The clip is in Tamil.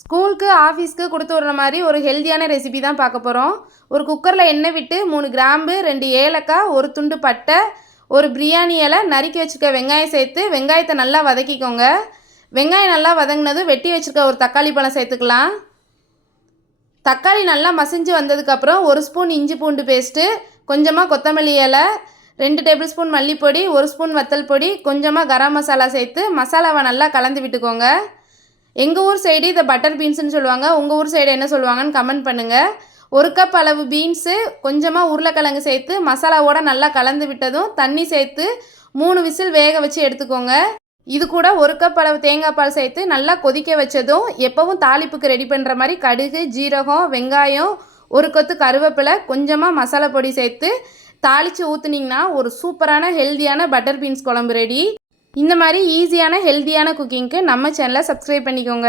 ஸ்கூலுக்கு ஆஃபீஸ்க்கு கொடுத்து விடுற மாதிரி ஒரு ஹெல்த்தியான ரெசிபி தான் பார்க்க போகிறோம். ஒரு குக்கரில் எண்ணெய் விட்டு 3 கிராம்பு, 2 ஏலக்காய், ஒரு துண்டு பட்டை, ஒரு பிரியாணி இலை, நறுக்கி வச்சுருக்க வெங்காயம் சேர்த்து வெங்காயத்தை நல்லா வதக்கிக்கோங்க. வெங்காயம் நல்லா வதங்கினதும் வெட்டி வச்சுருக்க ஒரு தக்காளி பழம் சேர்த்துக்கலாம். தக்காளி நல்லா மசிஞ்சு வந்ததுக்கப்புறம் 1 ஸ்பூன் இஞ்சி பூண்டு பேஸ்ட்டு, கொஞ்சமாக கொத்தமல்லி இலை, 2 டேபிள் ஸ்பூன் மல்லிப்பொடி, 1 ஸ்பூன் வத்தல் பொடி, கொஞ்சமாக கரம் மசாலா சேர்த்து மசாலாவை நல்லா கலந்து விட்டுக்கோங்க. எங்கள் ஊர் சைடு இதை பட்டர் பீன்ஸ்னு சொல்லுவாங்க. உங்கள் ஊர் சைடு என்ன சொல்லுவாங்கன்னு கமெண்ட் பண்ணுங்கள். 1 கப் அளவு பீன்ஸு, கொஞ்சமாக உருளைக்கிழங்கு சேர்த்து மசாலாவோடு நல்லா கலந்து விட்டதும் தண்ணி சேர்த்து 3 விசில் வேக வச்சு எடுத்துக்கோங்க. இது கூட 1 கப் அளவு தேங்காய் பால் சேர்த்து நல்லா கொதிக்க வச்சதும் எப்பவும் தாளிப்புக்கு ரெடி பண்ணுற மாதிரி கடுகு, ஜீரகம், வெங்காயம், 1 கொத்து கருவேப்பிலை, கொஞ்சமாக மசாலா பொடி சேர்த்து தாளித்து ஊற்றுனீங்கன்னா ஒரு சூப்பரான ஹெல்த்தியான பட்டர் பீன்ஸ் குழம்பு ரெடி. இந்த மாதிரி ஈஸியான ஹெல்த்தியான குக்கிங்க்கு நம்ம சேனலை சப்ஸ்கிரைப் பண்ணிக்கோங்க.